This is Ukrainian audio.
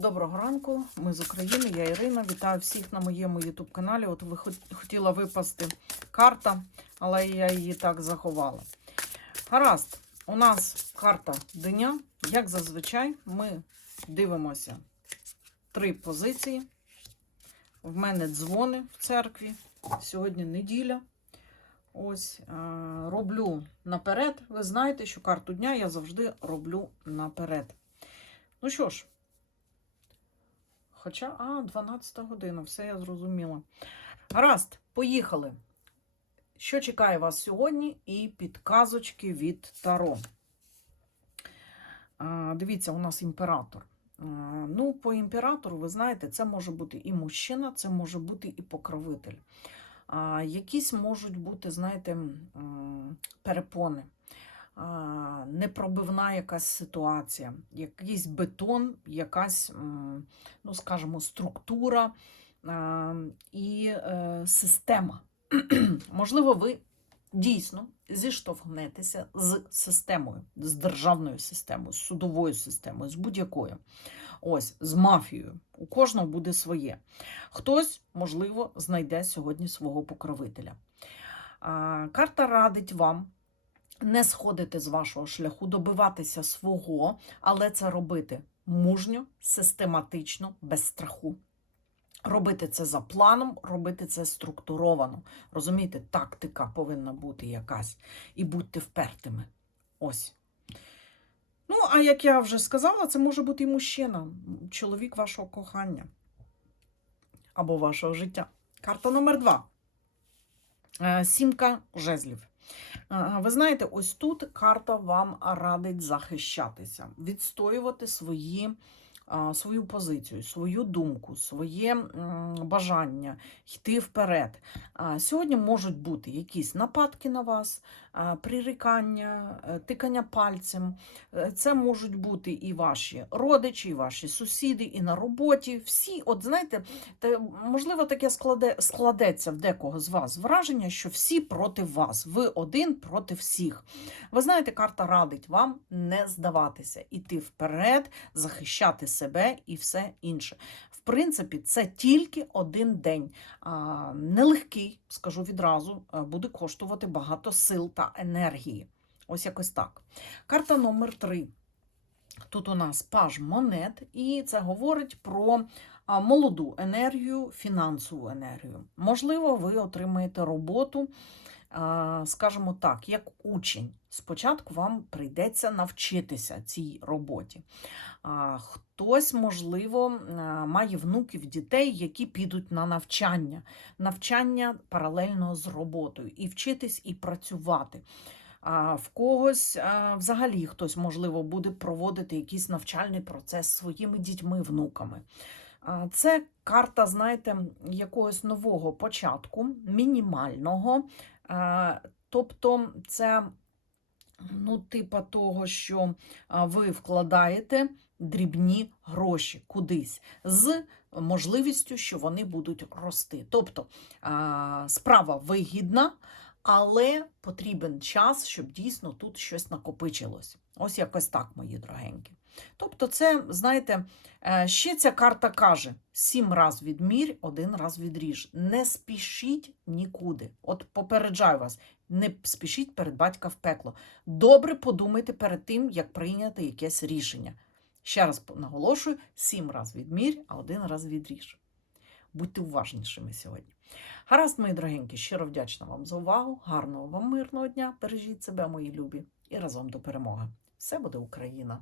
Доброго ранку, ми з України, я Ірина. Вітаю всіх на моєму YouTube каналі. От ви хотіла випасти карта, але я її так заховала. Гаразд, у нас карта дня. Як зазвичай, ми дивимося три позиції. В мене дзвони в церкві. Сьогодні неділя. Ось е, роблю наперед. Ви знаєте, що карту дня я завжди роблю наперед. Ну що ж, Хоча, а, 12 година, все я зрозуміла. Гаразд, поїхали. Що чекає вас сьогодні? І підказочки від Таро. Дивіться, у нас імператор. Ну, по імператору, ви знаєте, це може бути і мужчина, це може бути і покровитель. Якісь можуть бути, знаєте, перепони непробивна якась ситуація, якийсь бетон, якась, ну скажімо, структура і е, система. Можливо, ви дійсно зіштовхнетеся з системою, з державною системою, з судовою системою, з будь-якою. Ось, з мафією. У кожного буде своє. Хтось, можливо, знайде сьогодні свого покровителя. Карта радить вам не сходити з вашого шляху, добиватися свого, але це робити мужньо, систематично, без страху. Робити це за планом, робити це структуровано. Розумієте, тактика повинна бути якась. І будьте впертими. Ось. Ну, а як я вже сказала, це може бути і мужчина, чоловік вашого кохання або вашого життя. Карта номер два. Е, Сімка жезлів. Ви знаєте, ось тут карта вам радить захищатися, відстоювати свої, свою позицію, свою думку, своє бажання йти вперед. Сьогодні можуть бути якісь нападки на вас, прирікання, е, тикання пальцем. Е, Це можуть бути і ваші родичі, і ваші сусіди, і на роботі. Всі, от знаєте, можливо, таке складе, складеться в декого з вас враження, що всі проти вас. Ви один проти всіх. Ви знаєте, карта радить вам не здаватися, іти вперед, захищати себе і все інше. В принципі, це тільки один день. Нелегкий, скажу відразу, буде коштувати багато сил та енергії. Ось якось так. Карта номер три. Тут у нас паж монет, і це говорить про молоду енергію, фінансову енергію. Можливо, ви отримаєте роботу, скажімо так, як учень. Спочатку вам прийдеться навчитися цій роботі. Хтось, можливо, має внуків, дітей, які підуть на навчання, навчання паралельно з роботою, і вчитись, і працювати. А в когось взагалі хтось, можливо, буде проводити якийсь навчальний процес своїми дітьми, внуками. Це карта, знаєте, якогось нового початку, мінімального. Тобто, це ну, типа того, що ви вкладаєте дрібні гроші кудись з можливістю, що вони будуть рости. Тобто справа вигідна, але потрібен час, щоб дійсно тут щось накопичилось. Ось якось так, мої дорогенькі. Тобто, це, знаєте, е, ще ця карта каже: сім раз відмірь, один раз відріж. Не спішіть нікуди. От попереджаю вас, не спішіть перед батька в пекло. Добре подумайте перед тим, як прийняти якесь рішення. Ще раз наголошую: сім раз відмірь, а один раз відріж. Будьте уважнішими сьогодні. Гаразд, мої дорогенькі, щиро вдячна вам за увагу. Гарного вам мирного дня. Бережіть себе, мої любі, і разом до перемоги. Все буде Україна!